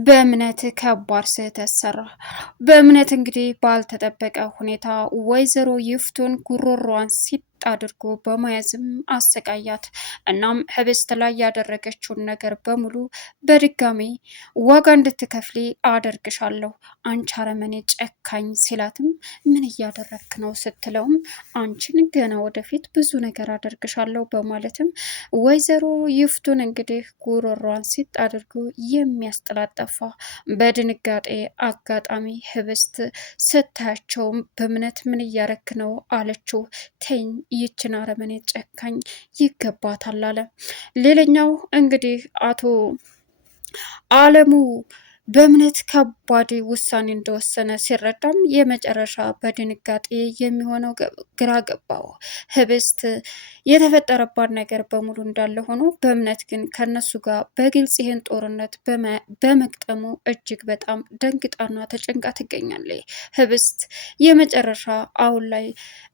በእምነት ከባድ ስህተት ሰራ። በእምነት እንግዲህ ባልተጠበቀ ሁኔታ ወይዘሮ ይፍቱን ጉሮሯን ሲጥ አድርጎ በመያዝም አሰቃያት። እናም ህብስት ላይ ያደረገችውን ነገር በሙሉ በድጋሚ ዋጋ እንድትከፍሊ አደርግሻለሁ አንቺ አረመኔ ጨካኝ ሲላትም ምን እያደረክ ነው ስትለውም አንቺን ገና ወደፊት ብዙ ነገር አደርግሻለሁ በማለትም ወይዘሮ ይፍቱን እንግዲህ ጉሮሯን ሲጥ አድርጎ የሚያስጠላጠፋ በድንጋጤ አጋጣሚ ህብስት ስታያቸውም በእምነት ምን እያረክ ነው አለችው። ተኝ ይችን አረመኔ ጨካኝ ይገባታል አለ። ሌላኛው እንግዲህ አቶ አለሙ በእምነት ከባድ ውሳኔ እንደወሰነ ሲረዳም የመጨረሻ በድንጋጤ የሚሆነው ግራ ገባው። ህብስት የተፈጠረባት ነገር በሙሉ እንዳለ ሆኖ በእምነት ግን ከነሱ ጋር በግልጽ ይህን ጦርነት በመቅጠሙ እጅግ በጣም ደንግጣና ተጨንቃ ትገኛለች። ህብስት የመጨረሻ አሁን ላይ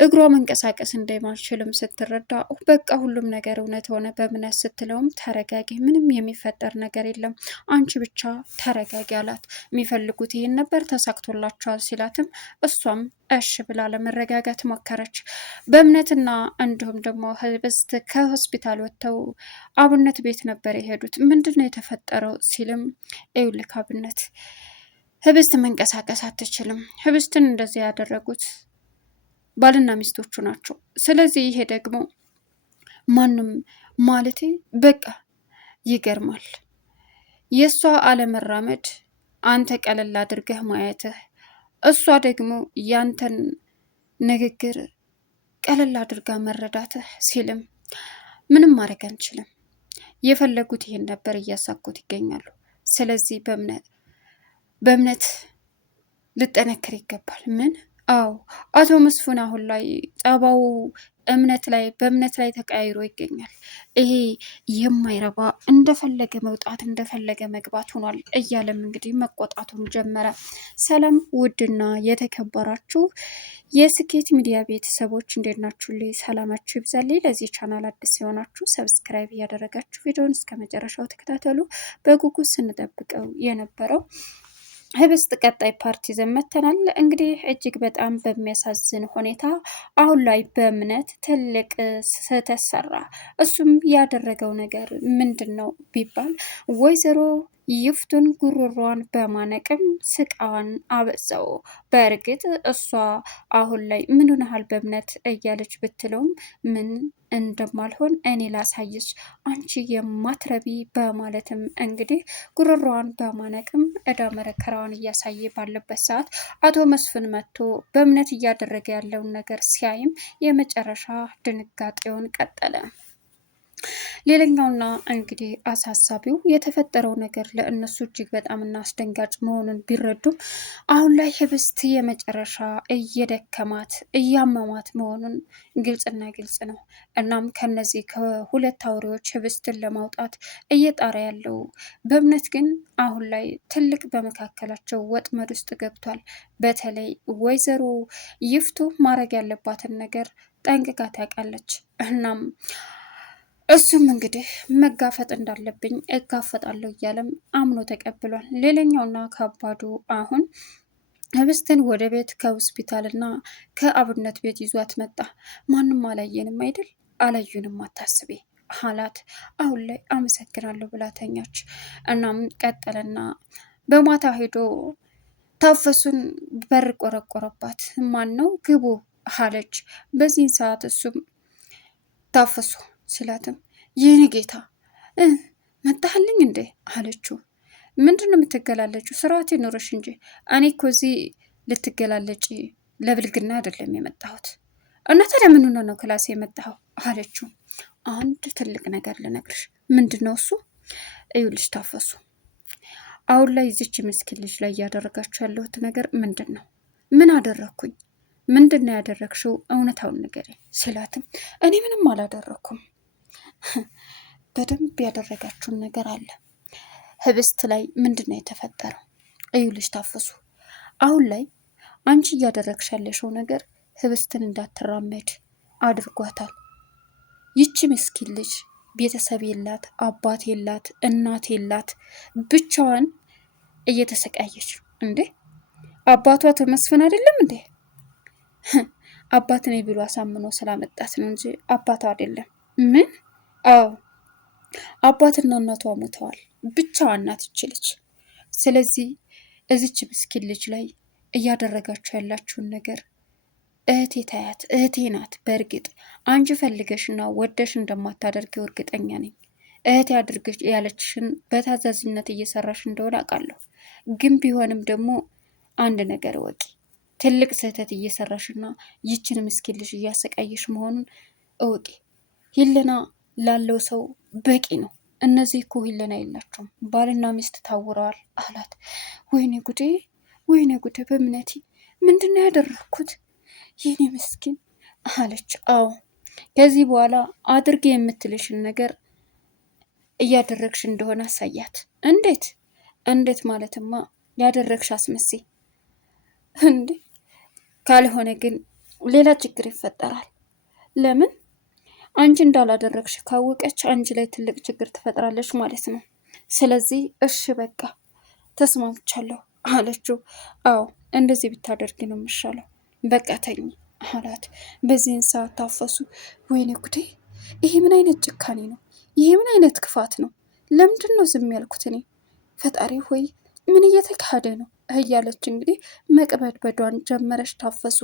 እግሯ መንቀሳቀስ እንደማይችልም ስትረዳ በቃ ሁሉም ነገር እውነት ሆነ በእምነት ስትለውም ተረጋጊ፣ ምንም የሚፈጠር ነገር የለም አንቺ ብቻ ተረጋጊ አላት። የሚፈልጉት ይህን ነበር ተሳክቶላቸዋል ሲላትም እሷም እሽ ብላ ለመረጋጋት ሞከረች። በእምነትና እንዲሁም ደግሞ ህብስት ከሆስፒታል ወጥተው አብነት ቤት ነበር የሄዱት። ምንድን ነው የተፈጠረው ሲልም ይኸውልህ አብነት ህብስት መንቀሳቀስ አትችልም። ህብስትን እንደዚህ ያደረጉት ባልና ሚስቶቹ ናቸው። ስለዚህ ይሄ ደግሞ ማንም ማለቴ በቃ ይገርማል። የእሷ አለመራመድ አንተ ቀለል አድርገህ ማየትህ፣ እሷ ደግሞ ያንተን ንግግር ቀለል አድርጋ መረዳትህ ሲልም ምንም ማድረግ አንችልም፣ የፈለጉት ይሄን ነበር እያሳኩት ይገኛሉ። ስለዚህ በእምነት ልጠነክር ይገባል። ምን? አዎ አቶ መስፍን አሁን ላይ ጠባው በእምነት ላይ ተቀያይሮ ይገኛል። ይሄ የማይረባ እንደፈለገ መውጣት እንደፈለገ መግባት ሆኗል እያለም እንግዲህ መቆጣቱን ጀመረ። ሰላም ውድና የተከበራችሁ የስኬት ሚዲያ ቤተሰቦች እንዴት ናችሁልኝ? ሰላማችሁ ይብዛልኝ። ለዚህ ቻናል አዲስ የሆናችሁ ሰብስክራይብ እያደረጋችሁ ቪዲዮን እስከ መጨረሻው ተከታተሉ። በጉጉት ስንጠብቀው የነበረው ህብስት ቀጣይ ፓርቲ ይዘን መጥተናል። እንግዲህ እጅግ በጣም በሚያሳዝን ሁኔታ አሁን ላይ በእምነት ትልቅ ስህተት ሰራ። እሱም ያደረገው ነገር ምንድን ነው ቢባል ወይዘሮ ይፍቱን ጉሮሯን በማነቅም ስቃዋን አበዛው። በእርግጥ እሷ አሁን ላይ ምን ሆነሃል በእምነት እያለች ብትለውም ምን እንደማልሆን እኔ ላሳየች አንቺ የማትረቢ በማለትም እንግዲህ ጉሮሯን በማነቅም እዳ መረከራዋን እያሳየ ባለበት ሰዓት አቶ መስፍን መጥቶ በእምነት እያደረገ ያለውን ነገር ሲያይም የመጨረሻ ድንጋጤውን ቀጠለ። ሌላኛውና እንግዲህ አሳሳቢው የተፈጠረው ነገር ለእነሱ እጅግ በጣም አስደንጋጭ መሆኑን ቢረዱም አሁን ላይ ህብስት የመጨረሻ እየደከማት እያመማት መሆኑን ግልጽና ግልጽ ነው። እናም ከነዚህ ከሁለት አውሬዎች ህብስትን ለማውጣት እየጣረ ያለው በእምነት ግን አሁን ላይ ትልቅ በመካከላቸው ወጥመድ ውስጥ ገብቷል። በተለይ ወይዘሮ ይፍቱ ማድረግ ያለባትን ነገር ጠንቅቃ ታውቃለች። እናም እሱም እንግዲህ መጋፈጥ እንዳለብኝ እጋፈጣለሁ እያለም አምኖ ተቀብሏል። ሌላኛውና ከባዱ አሁን ህብስትን ወደ ቤት ከሆስፒታልና ከአብነት ቤት ይዟት መጣ። ማንም አላየንም አይደል? አላዩንም አታስቤ አላት። አሁን ላይ አመሰግናለሁ ብላ ተኛች። እናም ቀጠለና በማታ ሄዶ ታፈሱን በር ቆረቆረባት። ማን ነው? ግቡ አለች። በዚህን ሰዓት እሱም ታፈሱ ሲላትም ይህን ጌታ መጣህልኝ እንዴ አለችው። ምንድን ነው የምትገላለችው? ስርዓት ይኖርሽ እንጂ እኔ እኮ እዚህ ልትገላለጪ ለብልግና አይደለም የመጣሁት። እና ታዲያ ምን ሆነ ነው ክላስ የመጣኸው አለችው። አንድ ትልቅ ነገር ልነግርሽ። ምንድን ነው እሱ? እዩልሽ ታፈሱ፣ አሁን ላይ እዚች ምስኪን ልጅ ላይ እያደረጋችሁ ያለሁት ነገር ምንድን ነው? ምን አደረግኩኝ? ምንድን ነው ያደረግሽው? እውነታውን ንገሪኝ ሲላትም እኔ ምንም አላደረግኩም፣ በደንብ ያደረጋችሁን ነገር አለ። ህብስት ላይ ምንድን ነው የተፈጠረው? እዩልሽ ታፈሱ፣ አሁን ላይ አንቺ እያደረግሽ ያለሽው ነገር ህብስትን እንዳትራመድ አድርጓታል። ይቺ ምስኪን ልጅ ቤተሰብ የላት፣ አባት የላት፣ እናት የላት፣ ብቻዋን እየተሰቃየች እንዴ? አባቷ ተመስፍን አይደለም እንዴ? አባት ነኝ ብሎ አሳምኖ ስላመጣት ነው እንጂ አባቷ አይደለም። ምን? አዎ አባትና እናቷ ሞተዋል። ብቻዋን ናት ይችልች። ስለዚህ እዚች ምስኪን ልጅ ላይ እያደረጋችሁ ያላችሁን ነገር እህቴ ታያት፣ እህቴ ናት። በእርግጥ አንቺ ፈልገሽና ወደሽ እንደማታደርገው እርግጠኛ ነኝ። እህቴ አድርገሽ ያለችሽን በታዛዝነት እየሰራሽ እንደሆነ አውቃለሁ። ግን ቢሆንም ደግሞ አንድ ነገር ወቂ፣ ትልቅ ስህተት እየሰራሽና ይችን ምስኪን ልጅ እያሰቃየሽ መሆኑን እወቂ። ሂልና ላለው ሰው በቂ ነው። እነዚህ እኮ ሂልና የላቸውም፣ ባልና ሚስት ታውረዋል አላት። ወይኔ ጉዴ፣ ወይኔ ጉዴ፣ በእምነቴ ምንድን ነው ያደረግኩት? የኔ ምስኪን አለች። አዎ ከዚህ በኋላ አድርጌ የምትልሽን ነገር እያደረግሽ እንደሆነ አሳያት። እንዴት? እንዴት ማለትማ ያደረግሽ አስመሲ እንዴ? ካልሆነ ግን ሌላ ችግር ይፈጠራል። ለምን? አንቺ እንዳላደረግሽ ካወቀች አንቺ ላይ ትልቅ ችግር ትፈጥራለች ማለት ነው። ስለዚህ እሺ በቃ ተስማምቻለሁ አለችው። አዎ እንደዚህ ብታደርጊ ነው የምሻለው። በቃ ተኝ አላት። በዚህን ሰዓት ታፈሱ። ወይኔ ጉዴ! ይሄ ምን አይነት ጭካኔ ነው? ይሄ ምን አይነት ክፋት ነው? ለምንድን ነው ዝም ያልኩት እኔ? ፈጣሪ ሆይ ምን እየተካሄደ ነው? እያለች እንግዲህ መቅበድበዷን ጀመረች። ታፈሱ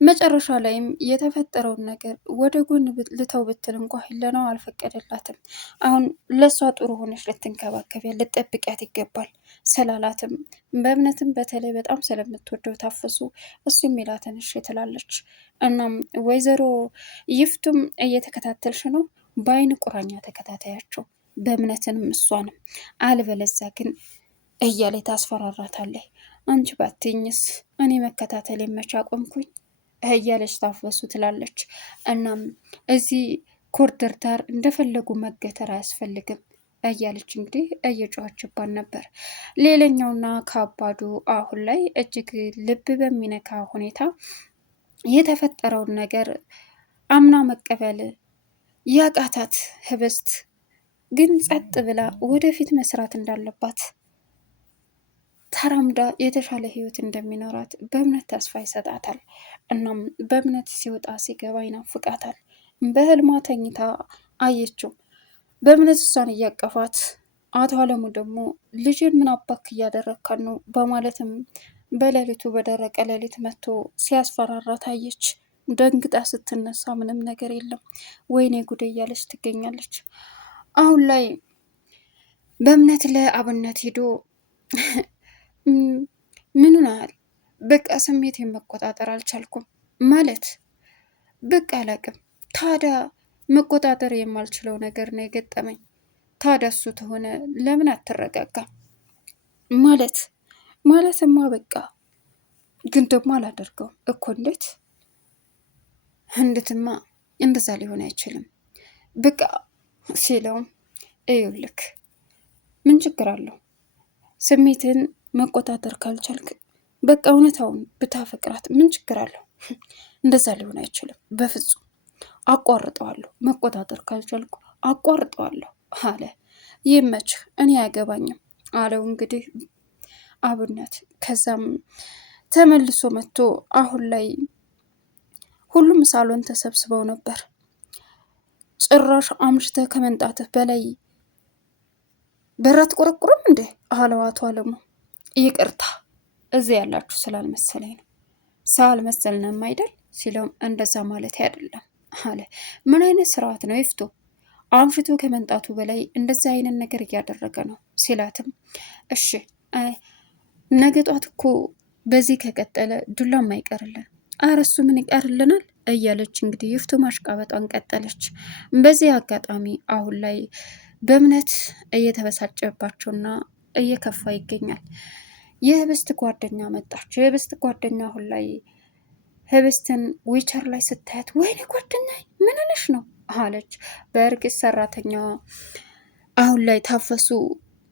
መጨረሻ ላይም የተፈጠረውን ነገር ወደ ጎን ልተው ብትል እንኳ ሂለናው አልፈቀደላትም። አሁን ለእሷ ጥሩ ሆነች ልትንከባከቢያ ልጠብቂያት ይገባል ስላላትም በእምነትም በተለይ በጣም ስለምትወደው ታፈሱ እሱ የሚላትን እሺ ትላለች። እናም ወይዘሮ ይፍቱም እየተከታተልሽ ነው፣ በአይን ቁራኛ ተከታታያቸው በእምነትንም እሷንም አልበለዛ ግን እያለ ታስፈራራታለች። አንቺ ባትኝስ እኔ መከታተል የመቻ ቆምኩኝ እያለች ታፈሱ ትላለች። እናም እዚህ ኮሪደር ዳር እንደፈለጉ መገተር አያስፈልግም እያለች እንግዲህ እየጮኸችባን ነበር። ሌላኛውና ከባዱ አሁን ላይ እጅግ ልብ በሚነካ ሁኔታ የተፈጠረውን ነገር አምና መቀበል ያቃታት ህብስት ግን ጸጥ ብላ ወደፊት መስራት እንዳለባት ተራምዳ የተሻለ ህይወት እንደሚኖራት በእምነት ተስፋ ይሰጣታል። እናም በእምነት ሲወጣ ሲገባ ይናፍቃታል። በህልሟ ተኝታ አየችው። በእምነት እሷን እያቀፋት፣ አቶ አለሙ ደግሞ ልጅን ምን አባክ እያደረካን ነው በማለትም በሌሊቱ በደረቀ ሌሊት መጥቶ ሲያስፈራራት አየች። ደንግጣ ስትነሳ ምንም ነገር የለም። ወይኔ ጉዴ እያለች ትገኛለች። አሁን ላይ በእምነት ለአብነት ሄዶ ምኑን ያህል በቃ ስሜቴን መቆጣጠር አልቻልኩም ማለት በቃ አላቅም። ታዲያ መቆጣጠር የማልችለው ነገር ነው የገጠመኝ። ታዲያ እሱ ተሆነ ለምን አትረጋጋም? ማለትማ በቃ ግን ደግሞ አላደርገውም እኮ እንዴት እንድትማ እንደዛ ሊሆን አይችልም በቃ ሲለውም እዩልክ ምን ችግር አለው ስሜትን መቆጣጠር ካልቻልክ በቃ እውነታውን ብታፈቅራት ምን ችግር አለው? እንደዛ ሊሆን አይችልም በፍጹም አቋርጠዋለሁ፣ መቆጣጠር ካልቻልኩ አቋርጠዋለሁ አለ። ይመችህ እኔ አያገባኝም አለው እንግዲህ አብነት። ከዛም ተመልሶ መጥቶ አሁን ላይ ሁሉም ሳሎን ተሰብስበው ነበር። ጭራሽ አምሽተህ ከመምጣትህ በላይ በራት ቆረቁርም እንዴ አለው አቶ አለሙ። ይቅርታ እዚህ ያላችሁ ስላልመሰለኝ ነው። ሰው አልመሰልንም አይደል ሲለውም እንደዛ ማለት አይደለም አለ። ምን አይነት ስርዓት ነው ይፍቱ? አምሽቶ ከመምጣቱ በላይ እንደዛ አይነት ነገር እያደረገ ነው ሲላትም እሺ ነገ ጧት እኮ በዚህ ከቀጠለ ዱላም አይቀርልን። ኧረ እሱ ምን ይቀርልናል እያለች እንግዲህ ይፍቱ ማሽቃበጧን ቀጠለች። በዚህ አጋጣሚ አሁን ላይ በእምነት እየተበሳጨባቸውና እየከፋ ይገኛል። የህብስት ጓደኛ መጣች። የህብስት ጓደኛ አሁን ላይ ህብስትን ዊቸር ላይ ስታያት ወይኔ ጓደኛ ምን ሆነሽ ነው አለች። በእርግጥ ሰራተኛዋ አሁን ላይ ታፈሱ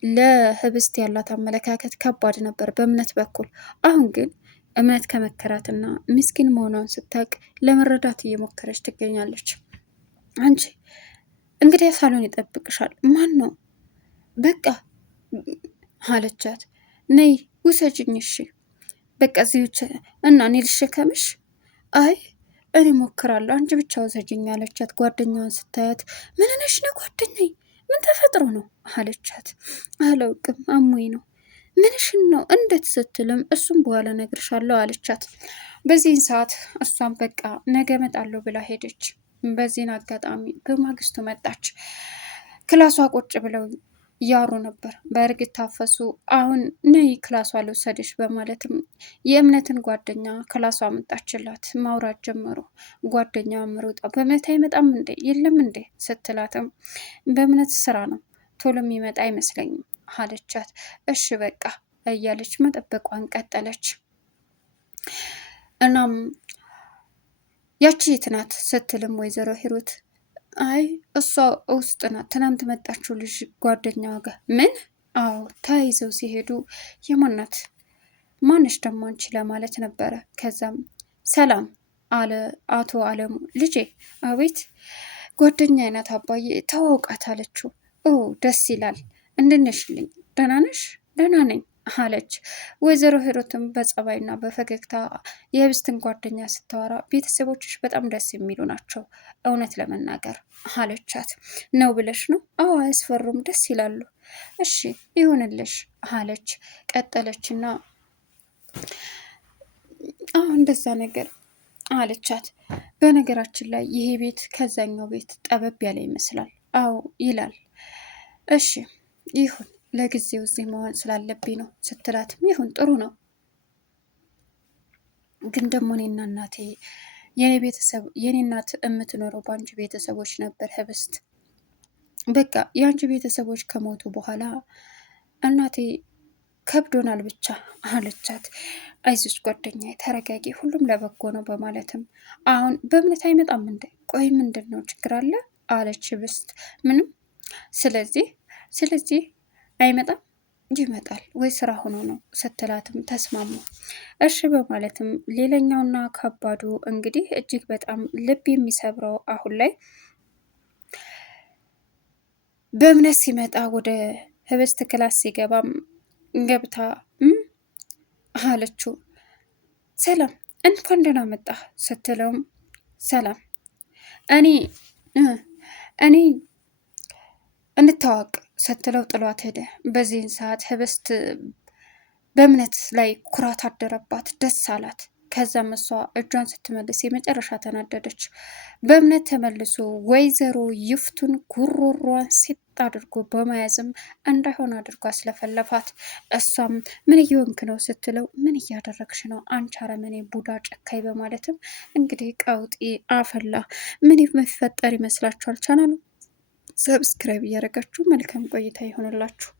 ለህብስት ያላት አመለካከት ከባድ ነበር በእምነት በኩል። አሁን ግን እምነት ከመከራትና ምስኪን መሆኗን ስታውቅ ለመረዳት እየሞከረች ትገኛለች። አንቺ እንግዲህ ሳሎን ይጠብቅሻል። ማን ነው? በቃ አለቻት። ነይ ውሰጅኝ፣ እሺ በቃ እዚሁ እና እኔ ልሸከምሽ? አይ እኔ ሞክራለሁ፣ አንቺ ብቻ ውሰጅኝ አለቻት። ጓደኛዋን ስታያት ምን ነሽ ነው ጓደኛዬ? ምን ተፈጥሮ ነው አለቻት። አላውቅም አሞኝ ነው። ምንሽን ነው እንዴት ስትልም እሱም በኋላ እነግርሻለሁ አለቻት። በዚህን ሰዓት እሷም በቃ ነገ እመጣለሁ ብላ ሄደች። በዚህን አጋጣሚ በማግስቱ መጣች። ክላሷ ቁጭ ብለው ያሩ ነበር። በእርግጥ ታፈሱ አሁን ነይ ክላሷ ልውሰድሽ በማለትም የእምነትን ጓደኛ ክላሷ መጣችላት። ማውራት ጀመሩ። ጓደኛ ምሮጣ በእምነት አይመጣም እንዴ የለም እንዴ ስትላትም በእምነት ስራ ነው ቶሎ የሚመጣ አይመስለኝም አለቻት። እሺ በቃ እያለች መጠበቋን ቀጠለች። እናም ያቺ የት ናት ስትልም ወይዘሮ ሂሩት አይ እሷ ውስጥ ናት፣ ትናንት መጣችው ልጅ ጓደኛዋ ጋር። ምን? አዎ ተያይዘው ሲሄዱ የማናት ማንሽ ደግሞ አንቺ ለማለት ነበረ። ከዛም ሰላም አለ አቶ አለሙ። ልጄ። አቤት። ጓደኛ አይነት አባዬ ተዋውቃት አለችው። ኦ ደስ ይላል። እንድነሽልኝ ደህና ነሽ? ደህና ነኝ አለች። ወይዘሮ ሂሩትም በጸባይና በፈገግታ የህብስትን ጓደኛ ስታወራ ቤተሰቦችሽ በጣም ደስ የሚሉ ናቸው እውነት ለመናገር አለቻት። ነው ብለሽ ነው? አዎ አያስፈሩም፣ ደስ ይላሉ። እሺ ይሁንልሽ አለች። ቀጠለችና አዎ እንደዛ ነገር አለቻት። በነገራችን ላይ ይሄ ቤት ከዛኛው ቤት ጠበብ ያለ ይመስላል። አዎ ይላል። እሺ ይሁን ለጊዜው እዚህ መሆን ስላለብኝ ነው ስትላትም ይሁን ጥሩ ነው፣ ግን ደግሞ እኔና እናቴ የኔ እናት የምትኖረው በአንቺ ቤተሰቦች ነበር ህብስት። በቃ የአንቺ ቤተሰቦች ከሞቱ በኋላ እናቴ ከብዶናል ብቻ አለቻት። አይዞሽ ጓደኛዬ ተረጋጊ፣ ሁሉም ለበጎ ነው በማለትም አሁን በእምነት አይመጣም እንዴ? ቆይ ምንድን ነው ችግር አለ አለች ህብስት። ምንም። ስለዚህ አይመጣም? ይመጣል ወይ ስራ ሆኖ ነው ስትላትም ተስማሙ። እሺ በማለትም ሌላኛውና ከባዱ እንግዲህ እጅግ በጣም ልብ የሚሰብረው አሁን ላይ በእምነት ሲመጣ ወደ ህብስት ክላስ ሲገባም ገብታ አለችው። ሰላም እንኳን ደህና መጣ ስትለውም ሰላም እኔ እንታዋቅ ስትለው ጥሏት ሄደ። በዚህን ሰዓት ህብስት በእምነት ላይ ኩራት አደረባት፣ ደስ አላት። ከዛም እሷ እጇን ስትመልስ የመጨረሻ ተናደደች። በእምነት ተመልሶ ወይዘሮ ይፍቱን ጉሮሯን ሴት አድርጎ በመያዝም እንዳይሆን አድርጎ አስለፈለፋት። እሷም ምን እየወንክ ነው ስትለው ምን እያደረግሽ ነው አንቺ አረመኔ ቡዳ ጨካኝ በማለትም እንግዲህ ቀውጢ አፈላ። ምን የሚፈጠር ይመስላችኋል? ቻናሉ ሰብስክራይብ እያደረጋችሁ መልካም ቆይታ ይሆንላችሁ።